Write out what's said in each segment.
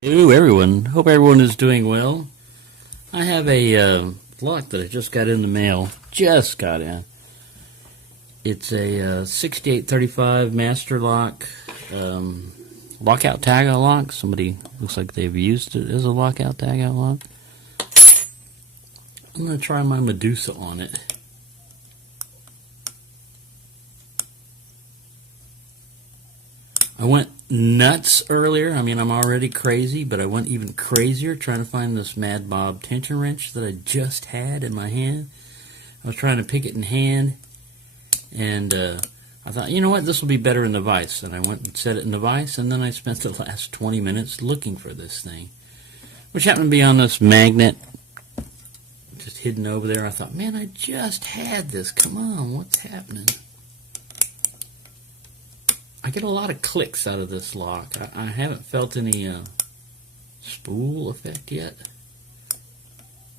Hello everyone, hope everyone is doing well. I have a lock that I just got in the mail, just got in. It's a 6835 master lock, lockout tagout lock. Somebody looks like they've used it as a lockout tagout lock. I'm going to try my Medusa on it. I went nuts earlier. I mean, I'm already crazy, but I went even crazier trying to find this Mad Bob tension wrench that I just had in my hand. I was trying to pick it in hand, and I thought, you know what, this will be better in the vise. And I went and set it in the vise, and then I spent the last 20 minutes looking for this thing, which happened to be on this magnet, just hidden over there. I thought, man, I just had this. Come on, what's happening? I get a lot of clicks out of this lock. I haven't felt any spool effect yet,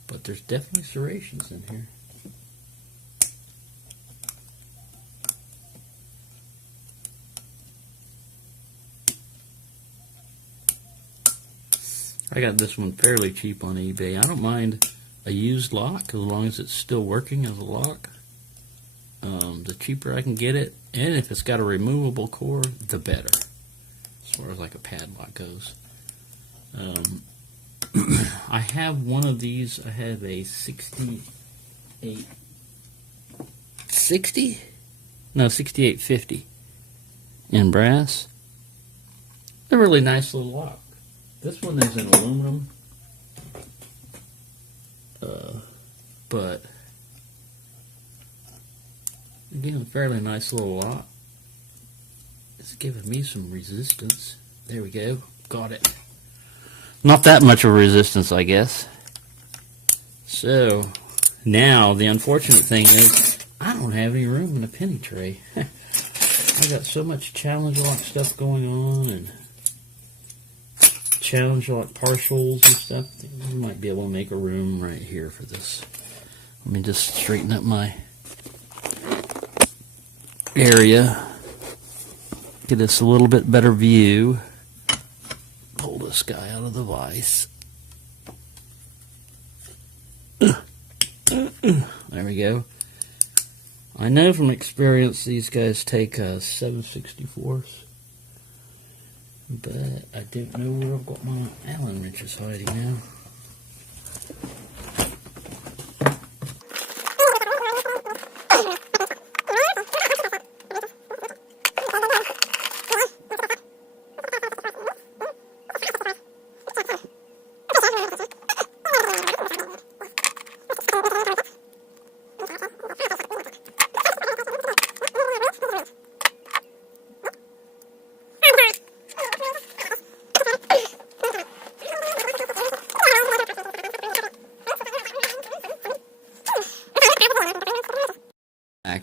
but there's definitely serrations in here. I got this one fairly cheap on eBay. I don't mind a used lock as long as it's still working as a lock. The cheaper I can get it, and if it's got a removable core, the better, as far as like a padlock goes. I have one of these. I have a 6850 in brass. It's a really nice little lock. This one is in aluminum, but again, a fairly nice little lock. It's giving me some resistance. There we go. Got it. Not that much of a resistance, I guess. So, now the unfortunate thing is I don't have any room in a penny tray. I got so much challenge lock stuff going on, and challenge lock partials and stuff. I might be able to make a room right here for this. Let me just straighten up my area, get us a little bit better view. Pull this guy out of the vise. There we go. I know from experience these guys take 7/64, but I don't know where I've got my Allen wrenches hiding now.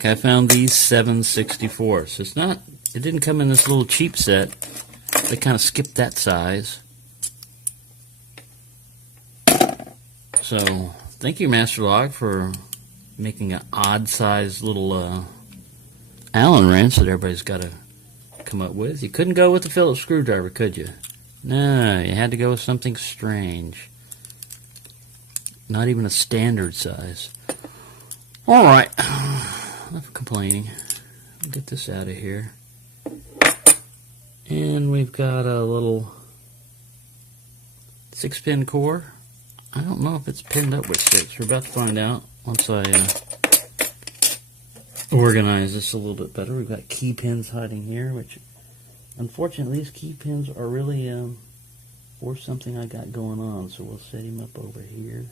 I found these 7/64. It's not, it didn't come in this little cheap set. They kind of skipped that size. So, thank you, Master Lock, for making an odd sized little Allen wrench that everybody's got to come up with. You couldn't go with the Phillips screwdriver, could you? No, you had to go with something strange. Not even a standard size. Alright. Enough complaining. I'll get this out of here. And we've got a little 6-pin core. I don't know if it's pinned up with 6. We're about to find out once I organize this a little bit better. We've got key pins hiding here, which unfortunately these key pins are really for something I got going on. So we'll set him up over here.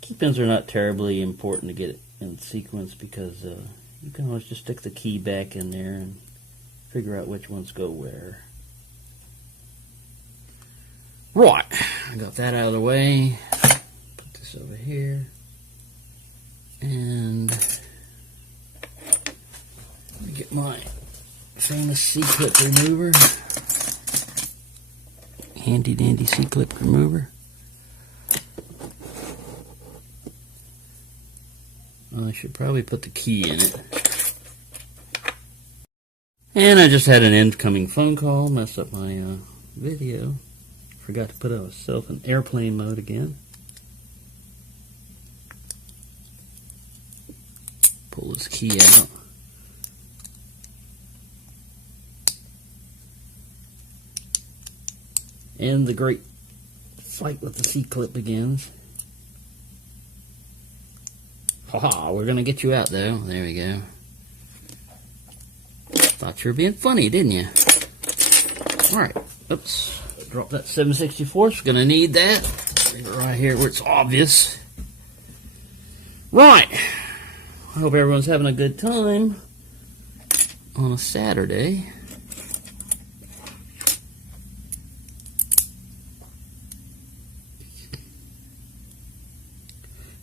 Key pins are not terribly important to get in sequence because you can always just stick the key back in there and figure out which ones go where. Right, I got that out of the way. Put this over here. And let me get my famous C-clip remover. Handy dandy C-clip remover. I should probably put the key in it. And I just had an incoming phone call, messed up my video. Forgot to put myself in airplane mode again. Pull this key out. And the great fight with the C-clip begins. Haha, we're gonna get you out though. There we go. Thought you were being funny, didn't you? Alright, oops. Drop that 7/64. We're gonna need that. Leave it right here where it's obvious. Right. I hope everyone's having a good time on a Saturday.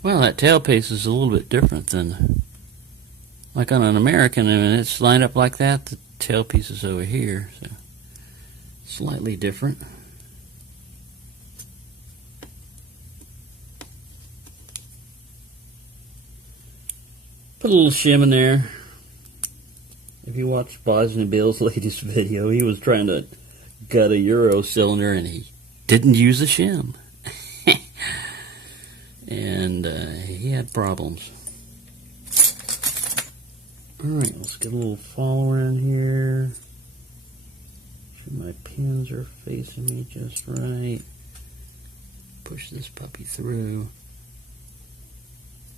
Well, that tailpiece is a little bit different than, like on an American, and it's lined up like that. The tailpiece is over here, so slightly different. Put a little shim in there. If you watch Bosnia Bill's latest video, he was trying to gut a Euro cylinder and he didn't use a shim. And he had problems. Alright, let's get a little follower in here. Sure my pins are facing me just right. Push this puppy through.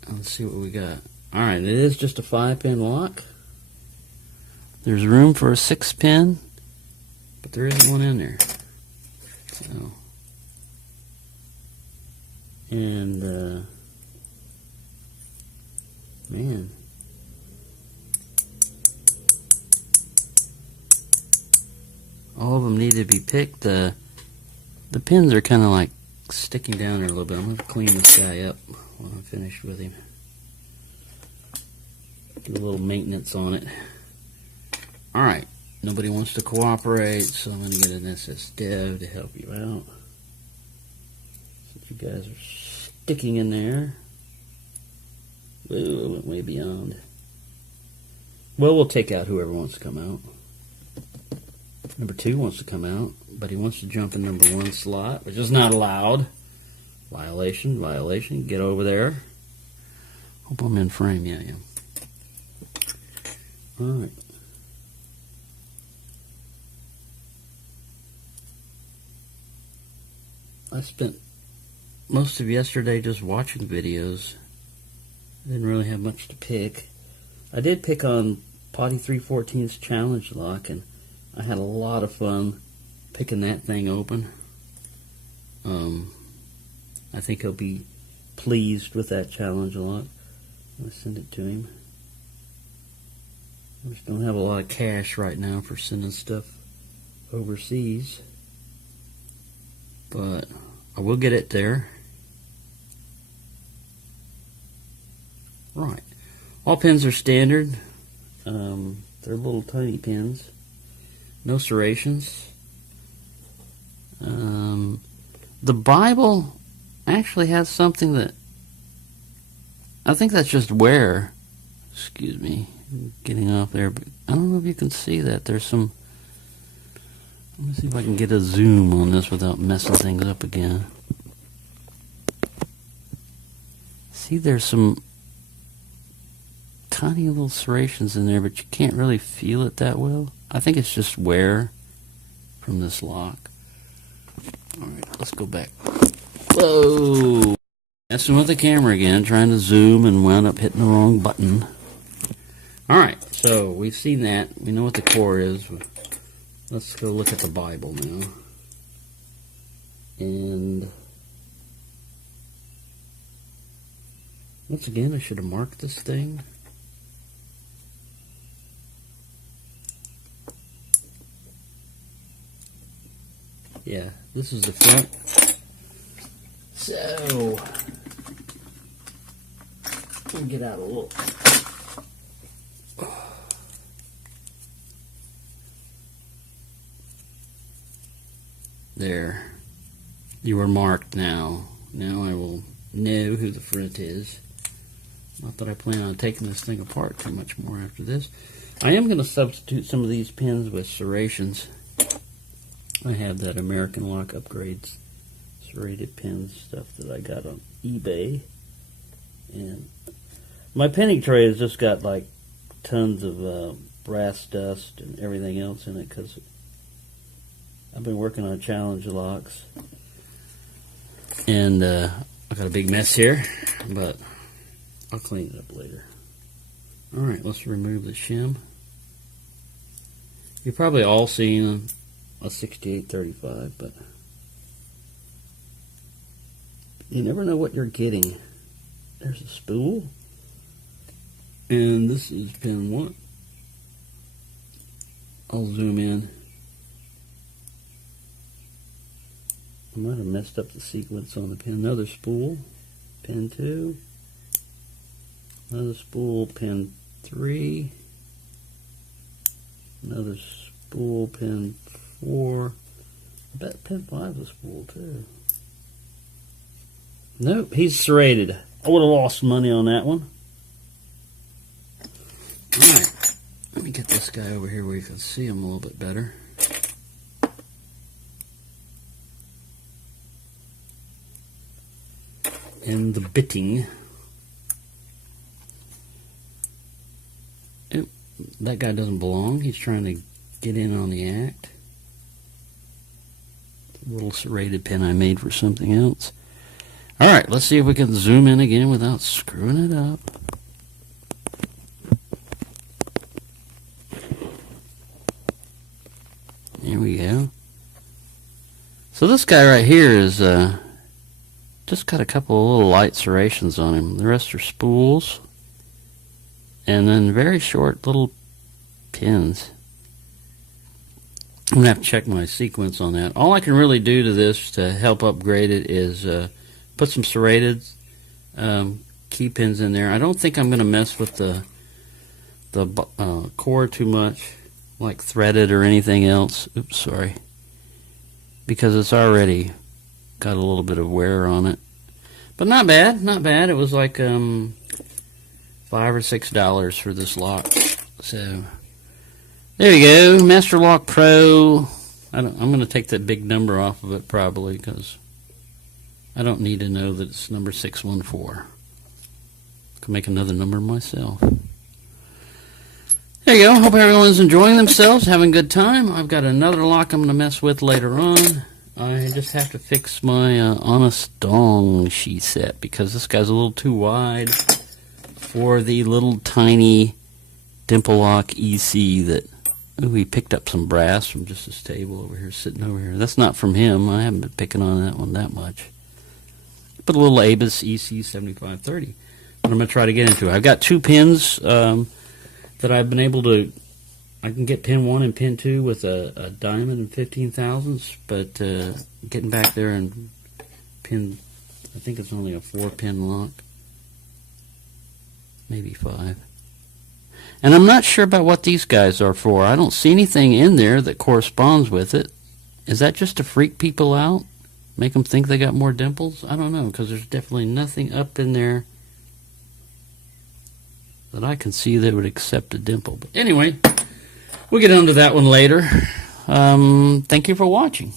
Let's see what we got. Alright, it is just a 5-pin lock. There's room for a 6-pin, but there isn't one in there. So, and man, all of them need to be picked. The pins are kind of like sticking down there a little bit. I'm going to clean this guy up when I'm finished with him. Do a little maintenance on it. Alright, nobody wants to cooperate, so I'm going to get an SS-Dev to help you out. Since you guys are sticking in there. Whoa, I went way beyond. Well, we'll take out whoever wants to come out. Number 2 wants to come out, but he wants to jump in number 1 slot, which is not allowed. Violation, violation. Get over there. Hope I'm in frame. Yeah, I am. Alright. I spent most of yesterday just watching videos. I didn't really have much to pick. I did pick on Potty 314's challenge lock, and I had a lot of fun picking that thing open. I think he'll be pleased with that challenge lock. I'm going to send it to him. I just don't have a lot of cash right now for sending stuff overseas, but I will get it there. Right. All pins are standard. They're little tiny pins. No serrations. The Bible actually has something that I think that's just wear. Excuse me, getting off there, but I don't know if you can see that. There's some. Let me see if I can get a zoom on this without messing things up again. See, there's some tiny little serrations in there, but you can't really feel it that well. I think it's just wear from this lock. Alright, let's go back. Whoa! Messing with the camera again, trying to zoom and wound up hitting the wrong button. Alright, so we've seen that. We know what the core is. Let's go look at the Bible now. And once again, I should have marked this thing. Yeah, this is the front. So, let me get out a little. There. You are marked now. Now I will know who the front is. Not that I plan on taking this thing apart too much more after this. I am going to substitute some of these pins with serrations. I have that American Lock Upgrades serrated pins stuff that I got on eBay. And my pinning tray has just got like tons of brass dust and everything else in it because I've been working on challenge locks. And I got a big mess here, but I'll clean it up later. Alright, let's remove the shim. You've probably all seen a 6835, but you never know what you're getting. There's a spool, and this is pin 1. I'll zoom in. I might have messed up the sequence on the pin. Another spool, pin 2. Another spool, pin 3. Another spool, pin 4. I bet pin 5 is a spool too. Nope, he's serrated. I would have lost money on that one. Alright, let me get this guy over here where you can see him a little bit better. And the bitting. That guy doesn't belong. He's trying to get in on the act. It's a little serrated pin I made for something else. Alright, let's see if we can zoom in again without screwing it up. There we go. So this guy right here is just got a couple of little light serrations on him. The rest are spools. And then very short little pins. I'm going to have to check my sequence on that. All I can really do to this to help upgrade it is put some serrated key pins in there. I don't think I'm going to mess with the core too much, like threaded or anything else. Oops, sorry. Because it's already got a little bit of wear on it. But not bad, not bad. It was like $5 or $6 for this lock. So there you go, Master Lock Pro. I'm going to take that big number off of it probably because I don't need to know that it's number 614. I can make another number myself. There you go. Hope everyone's enjoying themselves, having a good time. I've got another lock I'm going to mess with later on. I just have to fix my Honest Dong sheet set because this guy's a little too wide for the little tiny Dimple Lock EC that we picked up some brass from just this table over here, sitting over here. That's not from him. I haven't been picking on that one that much. But a little Abus EC 7530. But I'm going to try to get into it. I've got two pins that I've been able to. I can get pin 1 and pin 2 with a diamond and 15 thousandths, but getting back there and pin, I think it's only a 4-pin lock, maybe 5. And I'm not sure about what these guys are for. I don't see anything in there that corresponds with it. Is that just to freak people out? Make them think they got more dimples? I don't know, because there's definitely nothing up in there that I can see that would accept a dimple. But anyway, we'll get onto that one later. Thank you for watching.